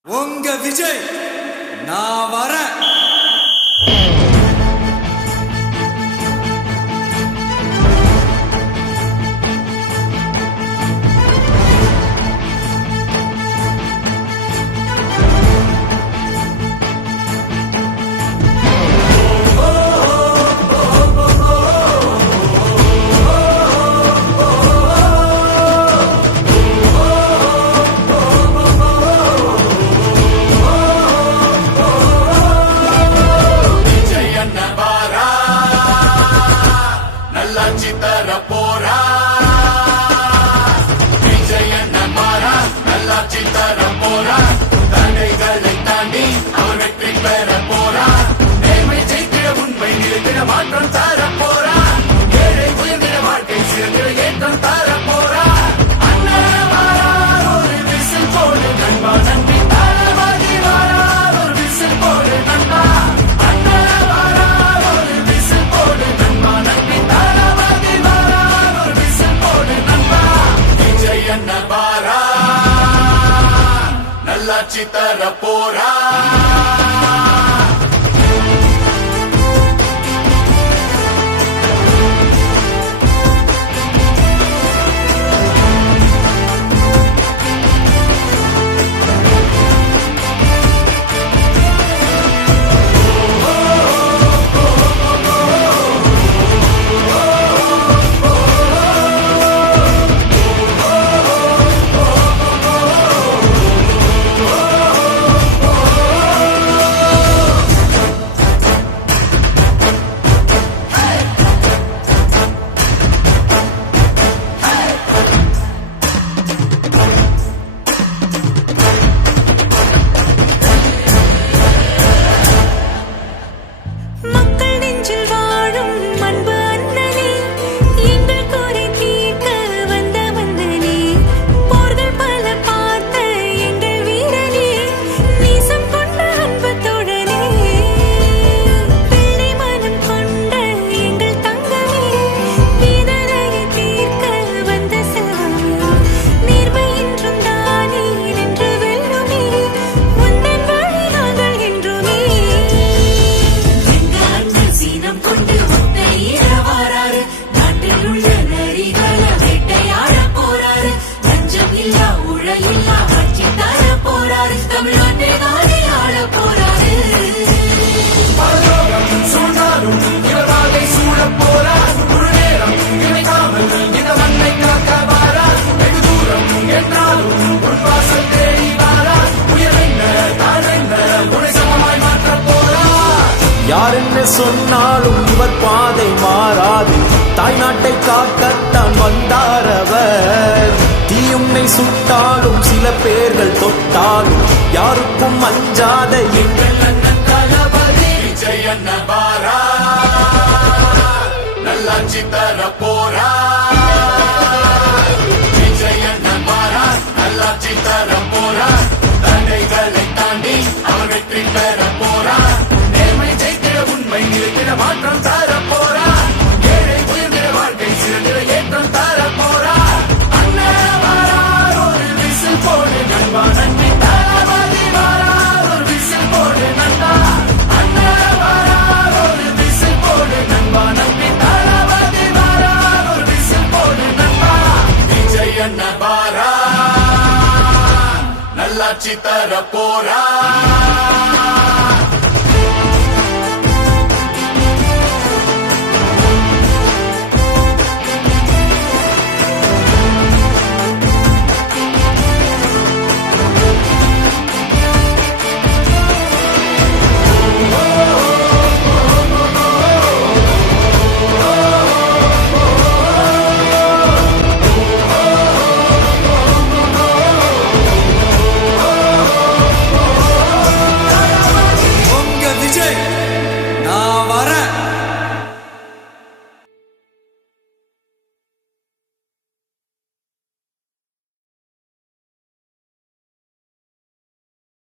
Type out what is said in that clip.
உங்க விஜய் நான் வரேன். மாற்றம் தர போரா, ஏழை உயர்ந்திட வாழ்க்கை சிறந்திட ஏற்றம் தர போரா. அண்ணன் வாரார் ஒரு விசில் போடு நண்பா, நன்றி தளபதி வாரார் ஒரு விசில் போடு நண்பா. அண்ணன் வாரார் ஒரு விசில் போடு நண்பா, நன்றி தளபதி வாரார் ஒரு விசில் போடு நண்பா. விஜய் அண்ணன் வாரார் நல்லாட்சி தர போரா. யார் என்ன சொன்னாலும் இவர் பாதை மாறாது. தாய்நாட்டை காக்கத்தான் வந்தார் அவர். தீயுன்னை சுட்டாலும் சில பேர்கள் தொட்டாலும் யாருக்கும் அஞ்சாத எங்கள் அண்ணன் தளபதி விஜய் அண்ணன் வாரார் நல்லாட்சி தர போரார். விஜய் அண்ணன் வாரார் நல்லாட்சி தர போரார். தடைகளை தாண்டி அவர் வெற்றி பெற போரார். நேர்மை ஜெயித்திட உண்மை நிலைத்திட மாற்றம் தர போரார். ஏழை உயர்ந்திட வாழ்க்கை சிறந்திட ஏற்றம் தர போரார். அண்ணன் வாரார் ஒரு விசில் போடு நண்பா, நன்றி தளபதி வாரார் ஒரு விசில் போடு நண்பா. அண்ணன் வாரார் ஒரு விசில் போடு நண்பா, நன்றி தளபதி வாரார் ஒரு விசில் போடு நண்பா. விஜய் அண்ணன் வாரார் நல்லாட்சி தர போரார்.